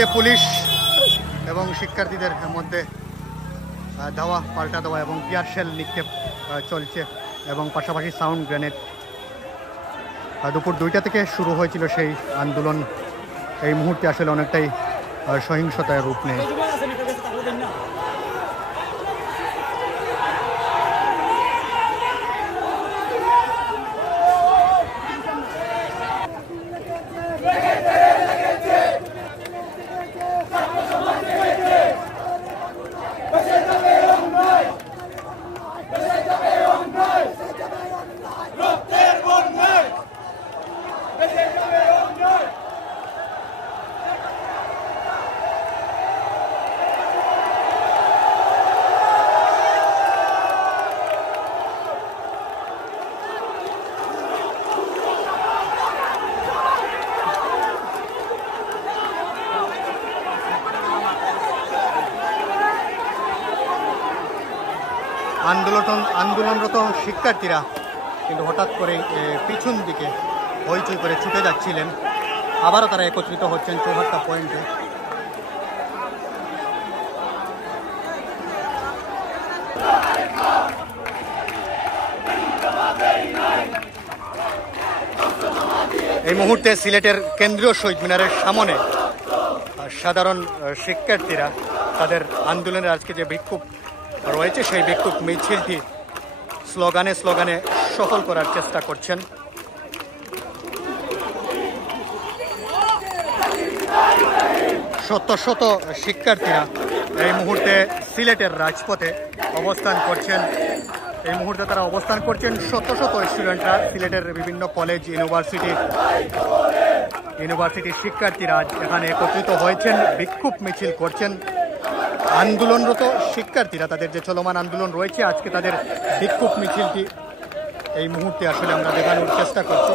সিলেটে পুলিশ এবং শিক্ষার্থীদের মধ্যে ধাওয়া পাল্টা দেওয়া এবং টিয়ার শেল নিক্ষেপ চলছে এবং পাশাপাশি সাউন্ড গ্রেনেড। দুপুর 2টা থেকে শুরু হয়েছিল সেই আন্দোলন, এই মুহূর্তে আসলে অনেকটাই সহিংসতার রূপ নেয়। আন্দোলনরত শিক্ষার্থীরা কিন্তু হঠাৎ করে পিছন দিকে হইচই করে ছুটে যাচ্ছিলেন। আবারও তারা একত্রিত হচ্ছেন চৌহাট্টা পয়েন্টে। এই মুহূর্তে সিলেটের কেন্দ্রীয় শহীদ মিনারের সামনে সাধারণ শিক্ষার্থীরা তাদের আন্দোলনের আজকে যে বিক্ষোভ রয়েছে সেই বিক্ষোভ মিছিলটি স্লোগানে সফল করার চেষ্টা করছেন। শত শত শিক্ষার্থীরা এই মুহূর্তে সিলেটের রাজপথে অবস্থান করছেন। এই মুহূর্তে তারা অবস্থান করছেন শত শত স্টুডেন্টরা, সিলেটের বিভিন্ন কলেজ ইউনিভার্সিটির শিক্ষার্থীরা এখানে একত্রিত হয়েছেন, বিক্ষোভ মিছিল করছেন। আন্দোলনরত শিক্ষার্থীরা তাদের যে চলমান আন্দোলন রয়েছে আজকে তাদের বিক্ষোভ মিছিলটি এই মুহূর্তে আসলে আমরা দেখানোর চেষ্টা করছি।